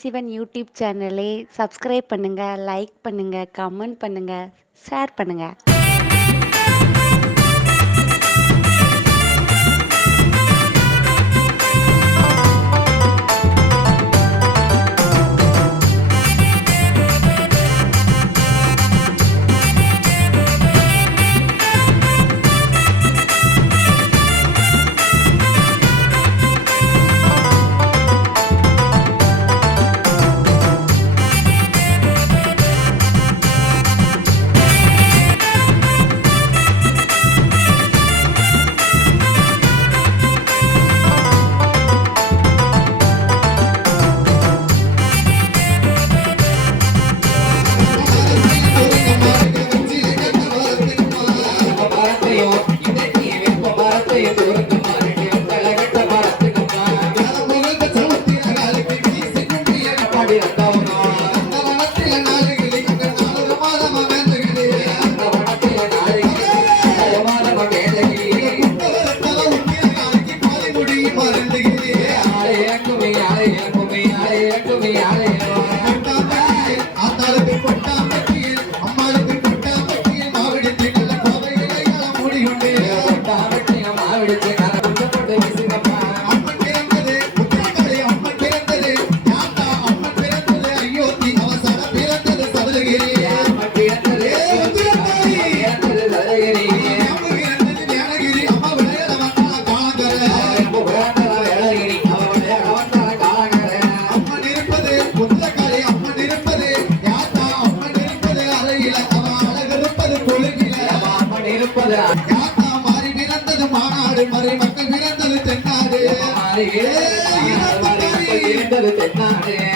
Sivan YouTube சேனலை subscribe பண்ணுங்கள் like பண்ணுங்கள் கமெண்ட் பண்ணுங்கள் ஷேர் பண்ணுங்கள் மாறி பிறந்தது மாநாடு மறை மக்கள் பிறந்தது தென்னாடு.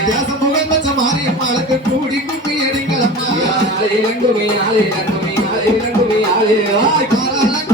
தேசம் புகழ்பெற்ற மாரியம்மாளுக்கு கூடி கும்மி அடிங்களம்மா இளங்குமையாளே இளங்குமையாளே இளங்குமையாளே காலாளன்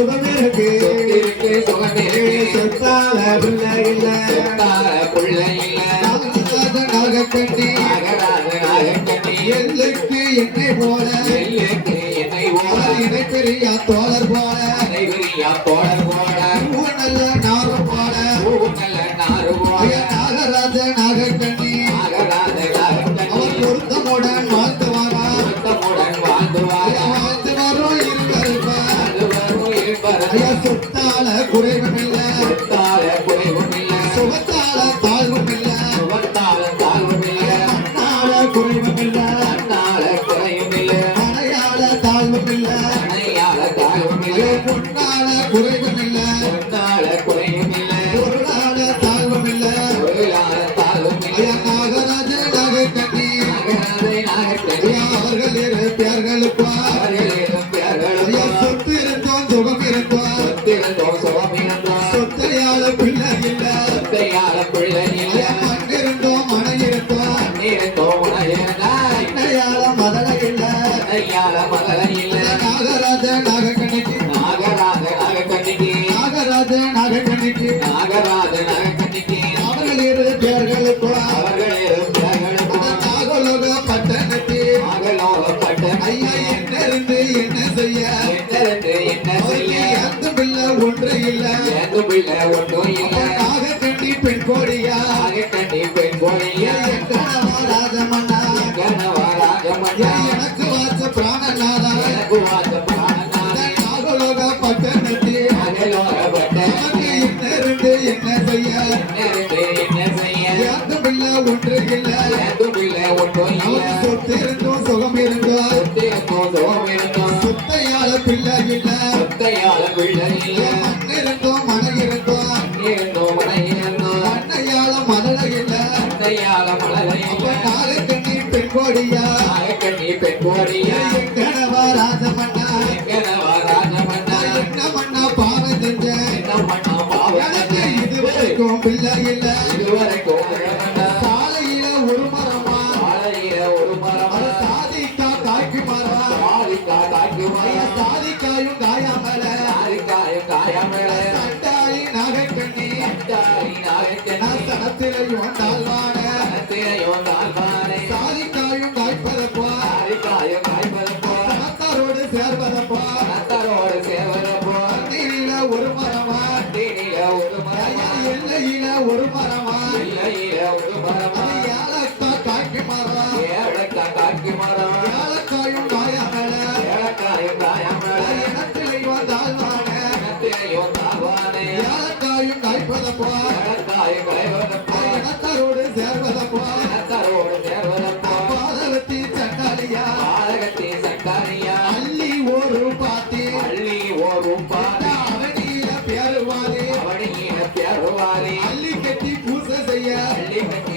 a. வேற ஒன்றும் இல்லை பெண் கோடியா? பெண் கோடியா? நாகக்கண்ணி பெண் கோடியா நாகக்கண்ணி பெண் கோடியா எங்கனவா ராசமண்ணா எங்கனவா ராசமண்ணா என்ன மண்ணா பாவம் செஞ்ச என்ன மண்ணா பாவம் செஞ்ச இதுவரைக்கும் பிள்ளை இல்ல. இதுவரைக்கும் சாலையில ஒரு மரமா. சாலையில ஒரு மரமா. சாதிக்கா காய்க்கு மரமா சாதிக்கா காய்க்கு மரமா சனத்திலையும் Thank you.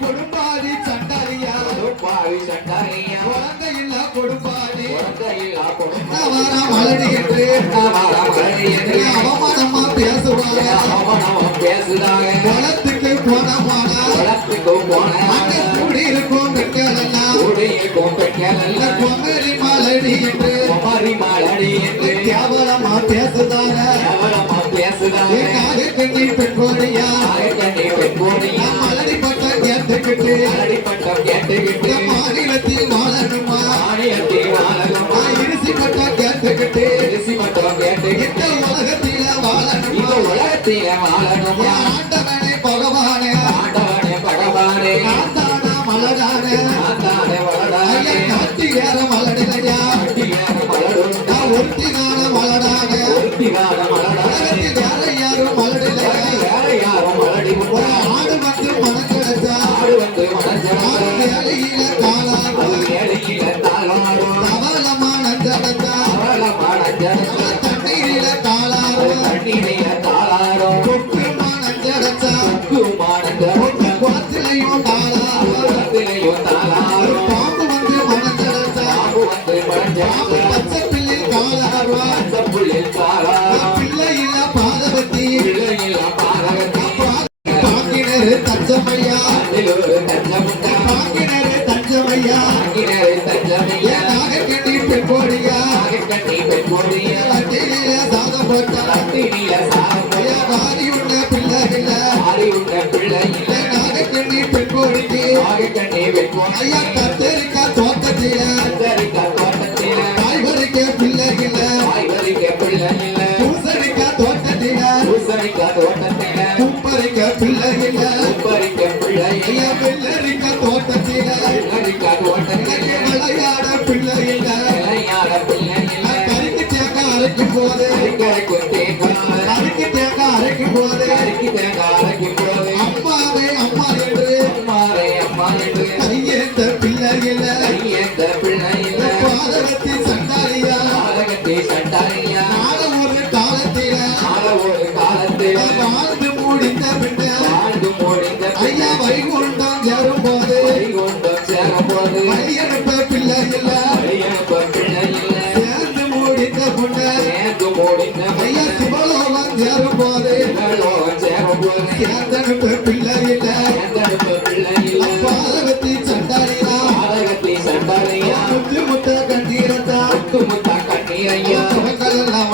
கொடும்பாடி சண்டாரியா கொடும்பாடி சண்டாரியா குழந்தை இல்லா கொடும்பாடி? குழந்தை இல்லா கொடும்பாடி மலடி என்று. மலடி என்று அவமானமா பேசுவாங்க அவமானமா பேசுறாங்க குளத்துக்கு போன போனா. குளத்துக்கு போன. அங்க கூடி இருக்கும் பெட்டியாலெல்லாம் கூடி இருக்கும் பெட்டியாலெல்லாம் கொங்கரி மலடி என்று 新年快乐！பிள்ளை பிள்ளை நாகக்கண்ணி பெண் கோழிக்கு நாகக்கண்ணி பெண் கோழி go there, you gotta.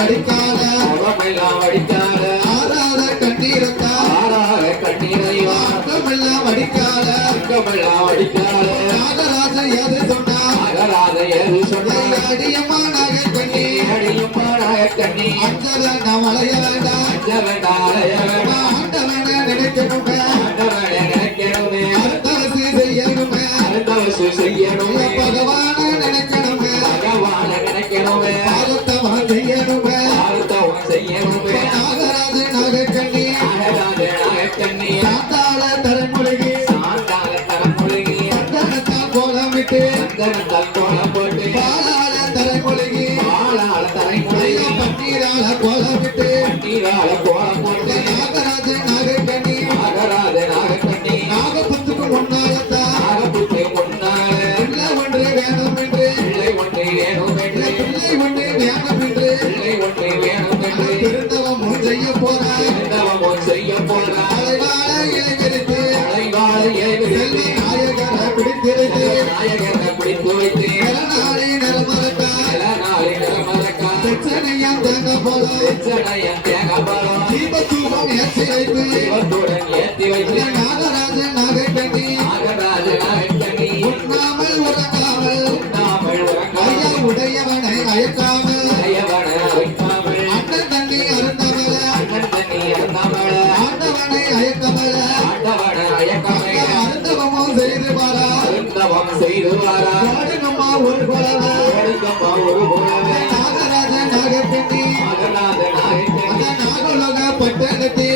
வடித்தால உலமெல்லாம் வடித்தால ஆறாத கண்ணீரத்தா ஆறாத கண்ணீரையா உலமெல்லாம் வடித்தால உலமெல்லாம் வடித்தால நாகராஜ எது சொன்னா நாகராஜ எது சொன்னா அடியம்மா நாக கண்ணி அடியம்மா நாக கண்ணி அஞ்ச வேண்டாம் அலைய வேண்டாம். அஞ்ச வேண்டாம் அலைய வேண்டாம். ஆண்டவனை நினைக்கணுமே. ஆண்டவனை நினைக்கணுமே. அர்த்தவசி செய்யணுமே. அர்த்தவசி செய்யணுமே. நலமும் செய்ய போறாய் நலமும் செய்ய போறாய் வாழ ஏகிரித்து அலைவாழ ஏகிரி நாயகனை பிடித்திருத்து நாயகனை பிடித்து வைத்து நலநாளை நலமறக்கா. நலநாளை நலமறக்கா. தச்சனையா தங்க போல தச்சனையா செய்துவாரா? ஓடுங்கம்மா ஒரு குலவா ஓடுங்கம்மா ஒரு குலவா Nagaraj நாகப்பிண்டி Naganatha நாகப்பிண்டி நாகலோக பட்டணத்தி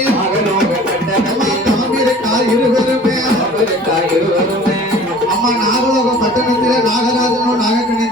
நாகராஜனும் நாகக்கணி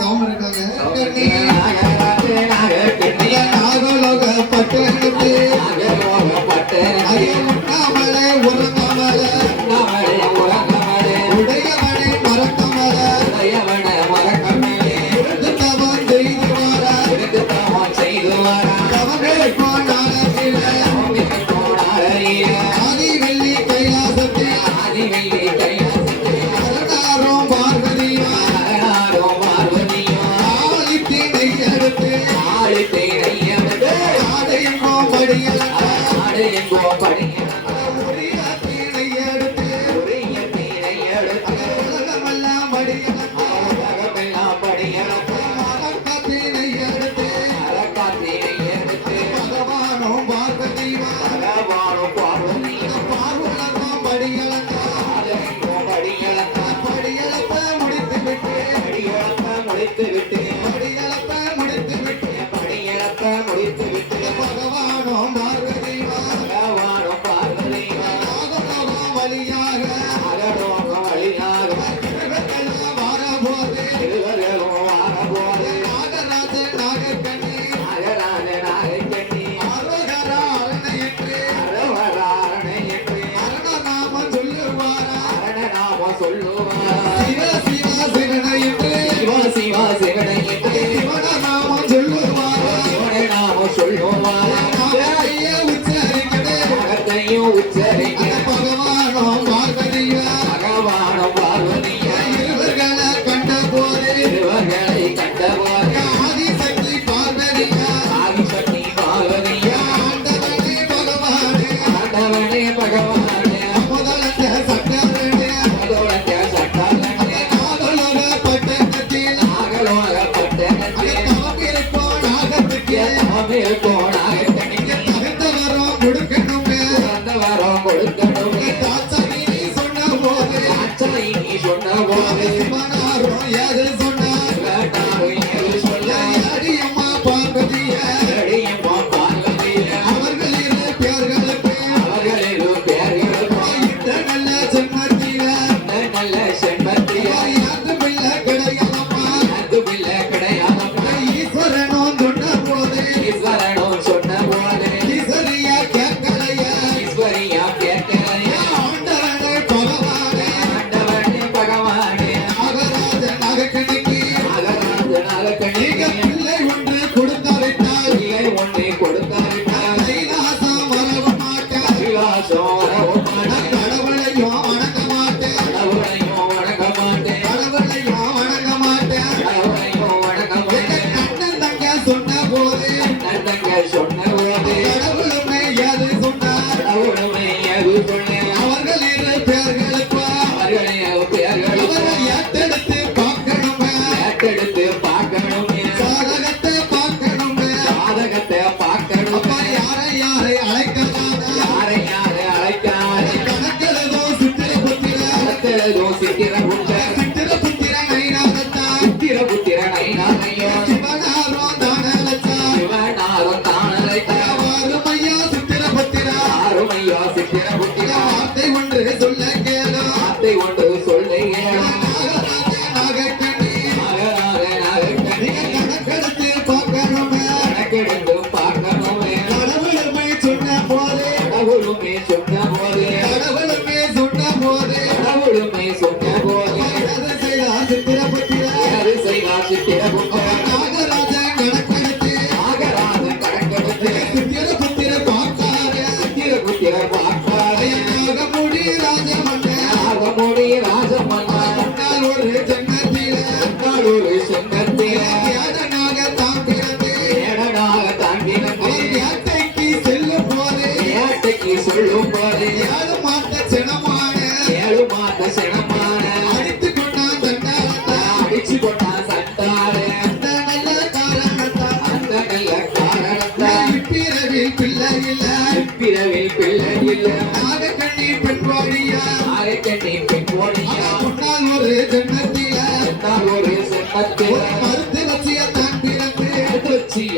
Bye, bye, bye.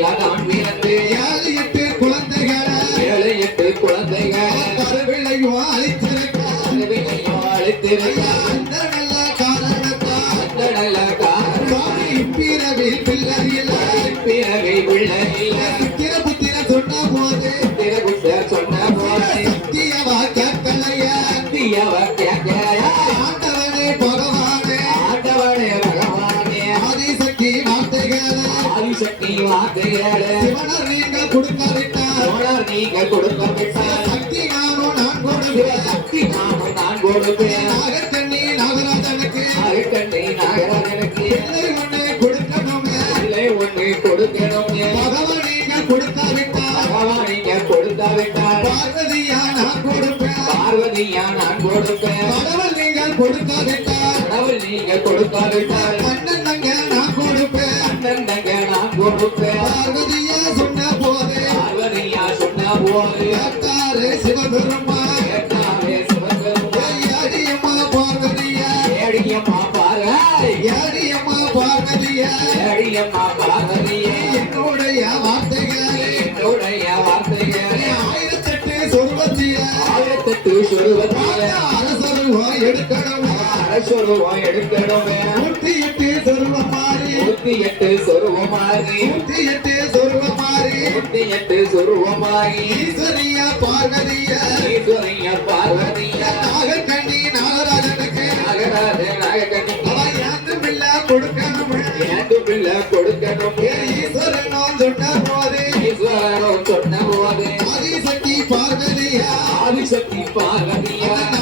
ஏழு எட்டு குழந்தைகள் ஏழு எட்டு குழந்தைகள் அழித்திருக்க அழித்திருக்க கொடுக்க சக்தி நானும் நான் கொடுப்பேன். சக்தி நானும் நான் கொடுப்பேன். என்னுடைய வார்த்தைகள் என்னுடைய எட்டு சொருவமாறி நூத்தி எட்டு சொருவமாறி முத்தி எட்டு சொருவமாய் ஈஸ்வரியா பார்வதியா. ஈஸ்வரியா பார்வதியா. நாகக்கண்ணி நாகராஜனுக்கு. நாகராஜ நாகக்கண்ணி. அவன் பிள்ளை கொடுக்கணும். எனக்கு பிள்ளை கொடுக்கணும் ஈஸ்வரனோ சொன்ன போது. ஈஸ்வரனோ சொன்ன போது. ஆதிசக்தி பார்வதியா. ஆதிசக்தி பார்வதியா.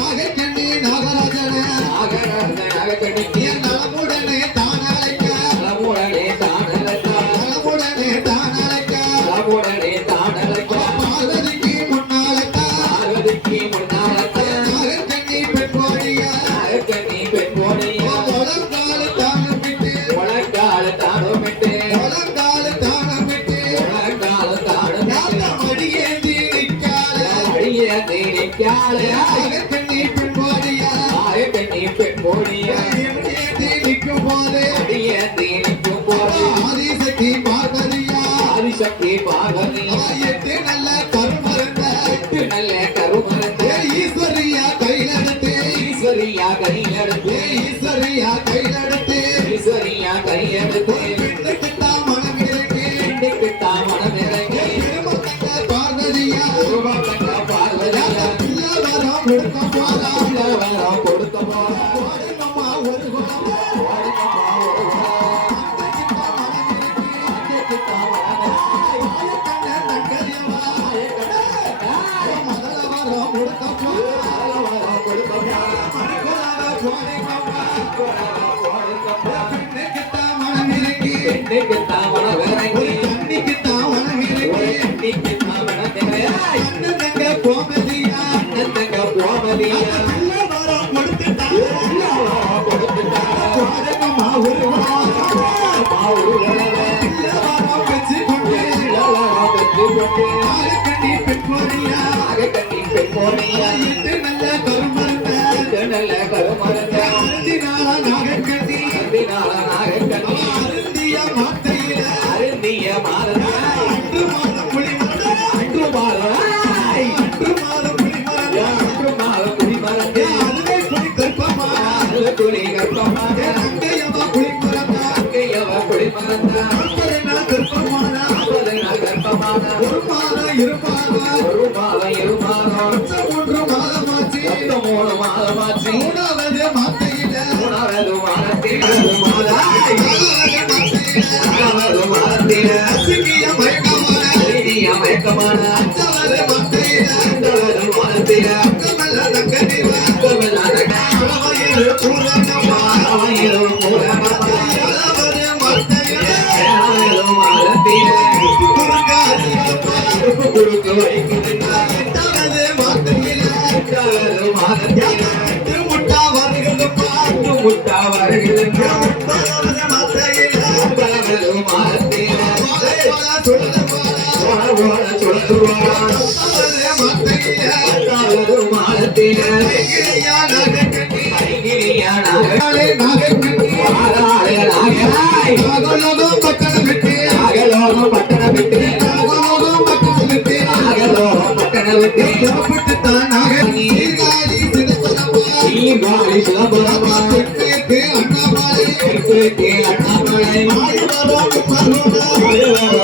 நாகக்கதி நாகக்கதி அருந்திய மாற்ற మాలలు మాల మాల அகலோகம் பக்கம் விட்டு அகலோகம் কে আতা পায় মাই বাবা পালো না।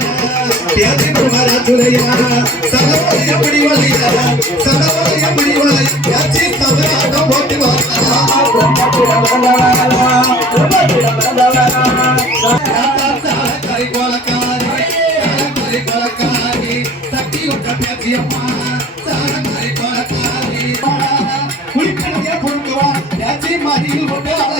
மதியில் கொண்டு